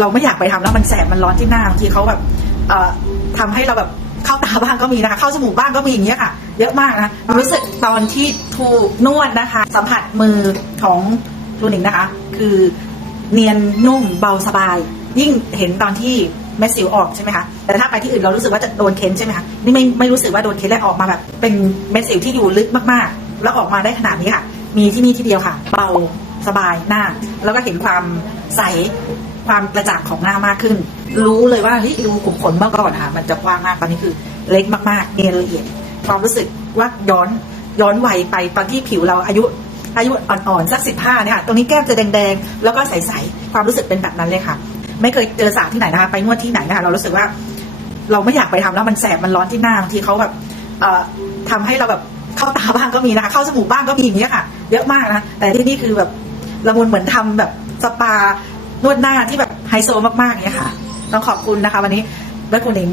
เราไม่อยากไปทำแล้วมันแสบมันร้อนที่หน้าบางทีเขาแบบเอ่อทำให้เราแบบเข้าตาบ้างก็มีนะคะ เข้าจมูกบ้างก็มีอย่างเงี้ยค่ะ เยอะมากนะรู้สึกตอนที่ถูกนวดนะคะ สัมผัสมือของคุณหนิงนะคะ คือเนียนนุ่มเบาสบาย ยิ่งเห็นตอนที่เม็ดสิวออกใช่ไหมคะแต่ถ้าไปที่อื่นเรารู้สึกว่าจะโดนเค้นใช่ไหมคะนี่ไม่ไม่รู้สึกว่าโดนเค้นและออกมาแบบ เป็นเม็ดสิวที่อยู่ลึกมากๆ แล้วออกมาได้ขนาดนี้ค่ะ มีที่นี่ที่เดียวค่ะเบาสบายหน้า แล้วก็เห็นความใส ความกระจ่างของหน้ามากขึ้น รู้เลยว่าเฮ้ยดูขุมขนเมื่อก่อนค่ะมันจะกว้างมากตอนนี้คือ เล็กมากๆเนียนละเอียดความรู้สึกว่าย้อนย้อนวัยไปตอนที่ผิวเราอายุอายุอ่อนๆสักสิบห้าเนี่ยค่ะตรงนี้แก้มจะแดงๆ แล้วก็ใสๆ ความรู้สึกเป็นแบบนั้นเลยค่ะ ไม่เคยเจอสาวที่ไหนนะคะ ไปนวดที่ไหนนะคะ เรารู้สึกว่า เราไม่อยากไปทำแล้วมันแสบมันร้อนที่หน้าบางทีเขาแบบเอ่อทำให้เราแบบเข้าตาบ้างก็มีนะคะ เข้าจมูกบ้างก็มีอย่างเงี้ยค่ะ เยอะมากนะ แต่ที่นี่คือแบบละมุนเหมือนทำแบบสปา นวดหน้าที่แบบไฮโซมากๆเนี่ยค่ะ ต้องขอบคุณนะคะ วันนี้ด้วยคุณหนิง